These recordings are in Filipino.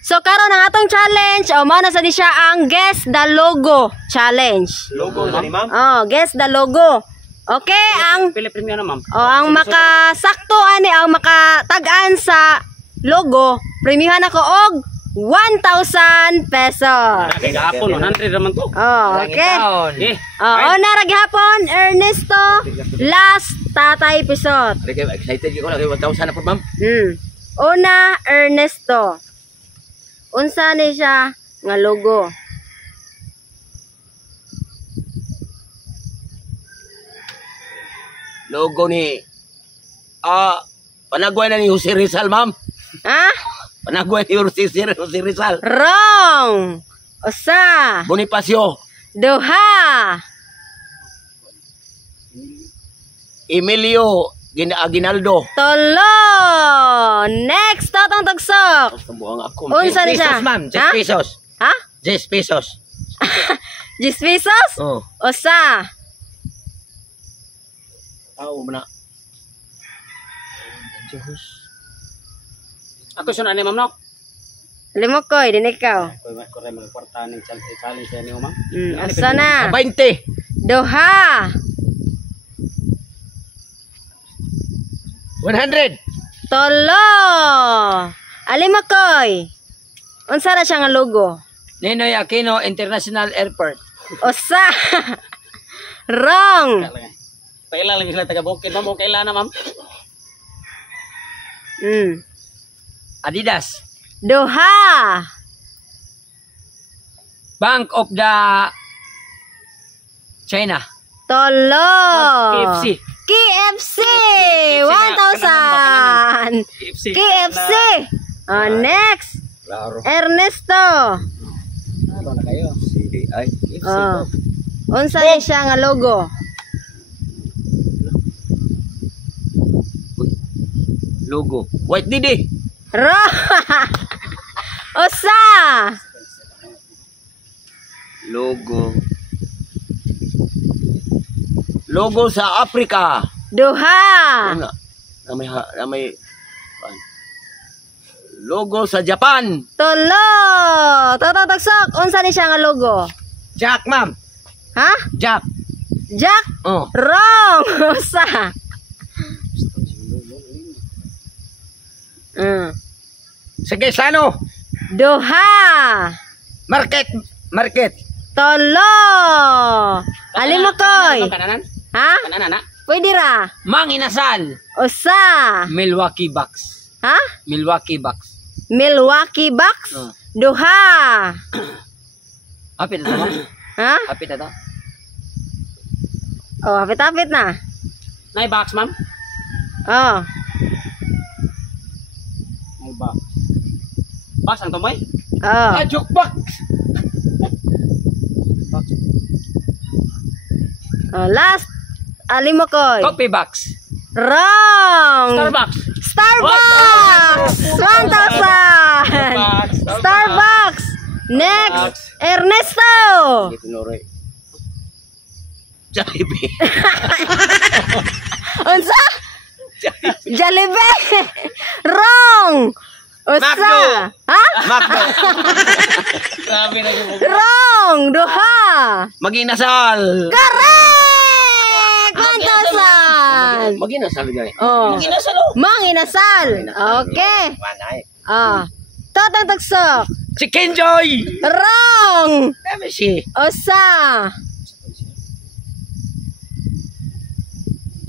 So karon ang atong challenge, mao na sa di siya ang guess the logo challenge. Logo na ni ma'am. Guess the logo. Okay, ang Pili premium na ma'am. ang makasakto ani ang makatag-an sa logo, premiuhan ako og 1,000 pesos. Gapon 100 naman to. Okay. Eh. Una ra gihapon Ernesto, last Tatay Pisot. Excited ko lagi 1,000 na po ma'am. Una Ernesto. Unsa ni siya nga logo? Logo ni Panagway na ni Jose Rizal ma'am. Ha? Panagway ni Jose Rizal. Wrong. Usa. Bonifacio. Duha. Emilio Aguinaldo. Tolo. Next totong tugsok. Buang ako. Unsa ni siya? Pesos ma'am, 10 Ha? pesos. Ha? 10 pesos. 10 pesos? Oh. Usa. Tao mo na. Ako sunod ni ma'am no. Limo koy din ikaw. Ko rin mga kwarta ng challenge niyo ma'am. Usa na. 20. Duha. 100. Tolo. Alimo koy. Unsa na siya nga logo? Ninoy Aquino International Airport. Usa. Wrong. Pailan lang sila taga Bukid ma'am. Kailan na ma'am? Adidas. Duha. Bank of the China. Tolo. KFC. KFC. Bakanan. 1,000. KFC. Next. Claro. Ernesto. Ano na kayo? CDI. Unsa ni siya nga logo? Logo. White Didi. Wrong. Usa. Logo. Logo sa Africa. Duha. Ano? Na may logo sa Japan. Tolo. Tototoksok. Unsa ni siya nga logo? Jack, ma'am. Ha? Jack. Jack? Oh. Wrong. Usa. Sige, Sano. Duha. Market. Tolo. Alimo koy. Kananan? Ha? Kananan na? Pwede ra. Mang Inasal. Usa. Milwaukee Bucks. Ha? Milwaukee Bucks. Milwaukee Bucks. Duha. Hapit na to, ma'am. Ha? Hapit na to. Hapit-hapit na. Nay box ma'am? Nay box. Box ang tumoy? Jukebox. Last. Alimo koy. Coffee box. Wrong. Starbucks. 1,000. Starbucks. Next. Ernesto. Jollibee. Unsa? Jollibee. Wrong. Usa. Macdo. Ha? Macdo. Grabe na yung Wrong. Duha. Mag-Inasal. Correct. 1,000. Mag-Inasal gani. Mag-inasal. Mang-inasal. Okay. Totong tugsok. Chicken Joy. Wrong. Dami si. Usa.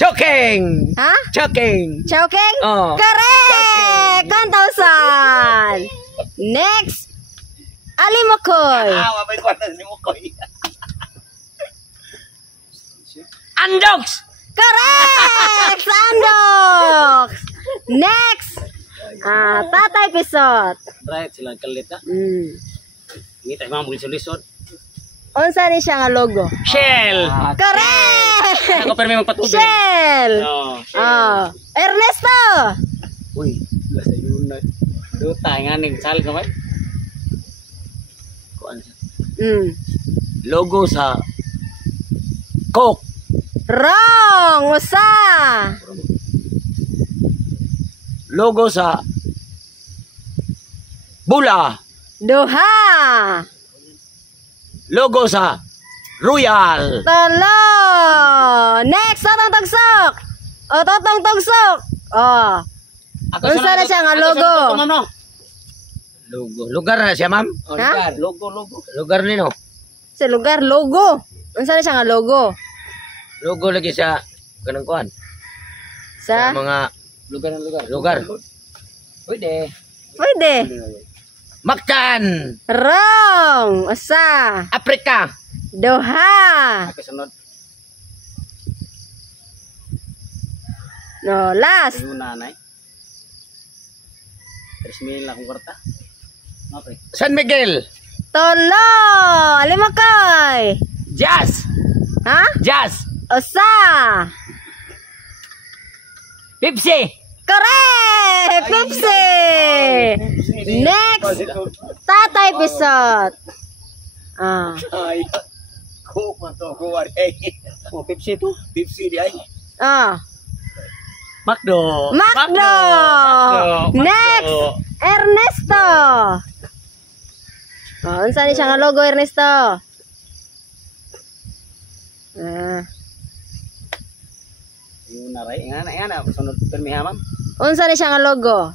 Choking. Ha? Choking. Chowking? Oh. Correct! 1,000. Next. Alimokoy. May kwarta ni mo ko. Andox. Correct! Sandox. Next. Tatay Pisot. right sila kalit na. Hindi tayo mga mulisod-lisod. Unsa ni siya nga logo? Shell. Correct! Ako pero may magpatubig. Shell. Ernesto. Uy, lasa yun na. Duta nga ning salig kamay. Logo sa Coke. Wrong. Usa. Logo sa Bula. Duha. Logo sa Royal. Tolo. Next, totong tugsok. O, totong tugsok. O. Unsa na siya nga logo? Logo. Lugar na siya, ma'am? Ha? Logo. Lugar nino. Sa lugar, logo. Unsa na siya nga logo? Logo lagi sa kanang kuan. Sa? Mga lugar. Pwede. Pwede. Mactan. Wrong. Usa. Africa. Duha. Kasunod. No, last. Yung nanay. 3,000 lang kung kwarta. Okay. San Miguel. Tolo. Limakay. Jazz. Ha? Jazz. Usa. Pepsi. Correct! Pepsi! Next! Tatay Pisot. Ah. Ay. Ko mato ko ay. Oh, Pepsi to. Pepsi di ay. Ah. Macdo. Macdo! Next! Ernesto! Oh, unsa ni siya nga logo, Ernesto? Ah. Yung naray. Yan na. Sunod permiha, ma'am. Unsa ni siya nga logo?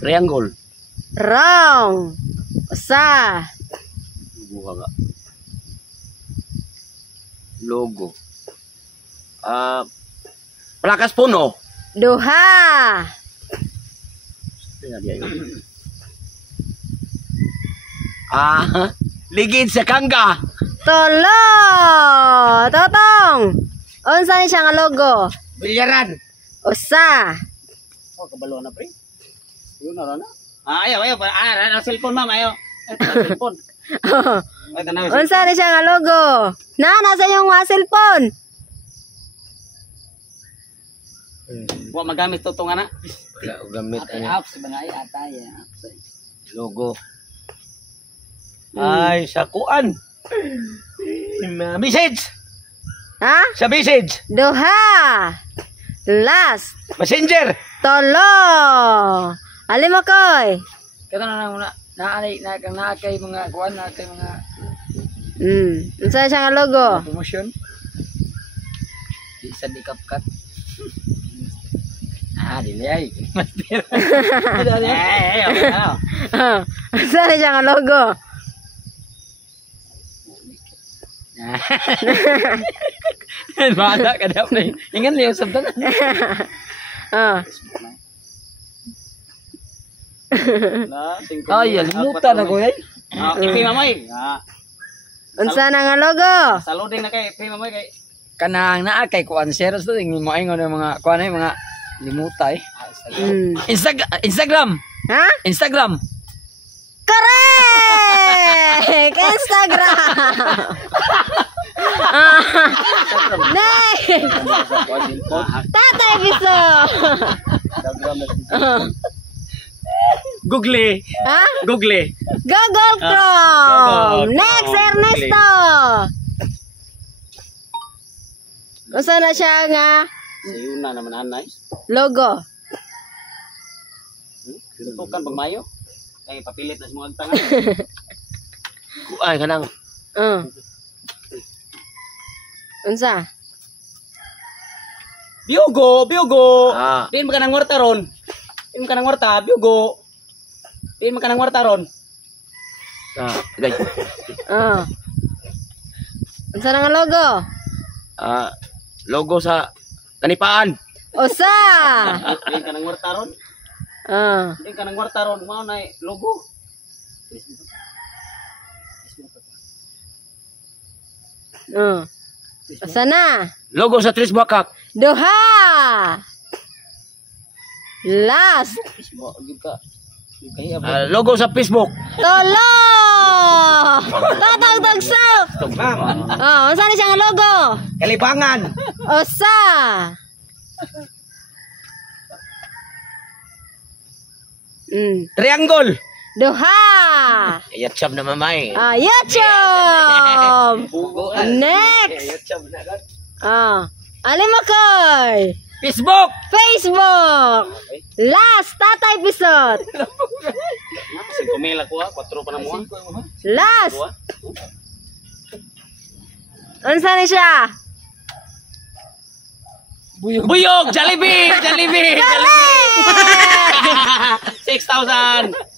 Triangle. Wrong! Usa. Buha nga. Logo. Plakas puno. Duha. Ligid sa kangga. Tolo! Totong! Unsa ni siya nga logo? Bilyaran. Usa. Oh, kabalo na, pre. Yun na. Ayaw. Cellphone, ma'am. Ayaw. Cellphone. Ay, tanaw. Unsa ni siya nga logo? Nasa yung cellphone. Wa magamit to nga na. Wala ko gamit. Apps ba na ay atay. Logo. Ay, sa kuan. Message. Ha? Sa message. Duha. Last. Messenger. Tolo. Alimakoy. Kato na kay mga kuan na kay mga Unsa siya nga logo? promotion. Isa di kapkat. Dili ay. Unsa siya nga logo? Bata ka daw na. Ingan liyo sabdan. Ay, limutan ako eh. Ipi mamoy. Unsa na nga logo? Sa loading na kay ipi mamoy kay Kanang naa kay kuan seros to ning mo ingon ng mga kuan ay mga limutay. Instagram. Ha? Instagram. Correct! Instagram! Next! Tatay Biso! Google. Ha? Google. Google Chrome! Next, Ernesto! Usa na siya nga sayo na naman anay. logo. Tutukan pag mayo. Kay papilit na semua tangan. Ay, kanang. Unsa? Biogo. Ah. Din ka ng warta ron. Din ka ng warta, biogo. Din ka ng warta ron. Gay. Unsa na nga logo? Logo sa kanipaan. Usa! Din ka ng warta ron. Din ka ng warta ron. Mao na logo. Usa na? Logo sa Tris Bakak. Duha! Last! Logo sa Facebook. Tolo! Tatang tagsok! Unsa na siya nga logo? Kalibangan. Usa! Triangle. Duha. Yatsam na mamay. YouTube. Next. Yatsam na kan. Alimakay. Facebook. Facebook. Last Tata episode. 5,000 ako 4 pa na mo. Last. Unsa ni siya? Buyog. Jollibee. Jollibee. 6,000.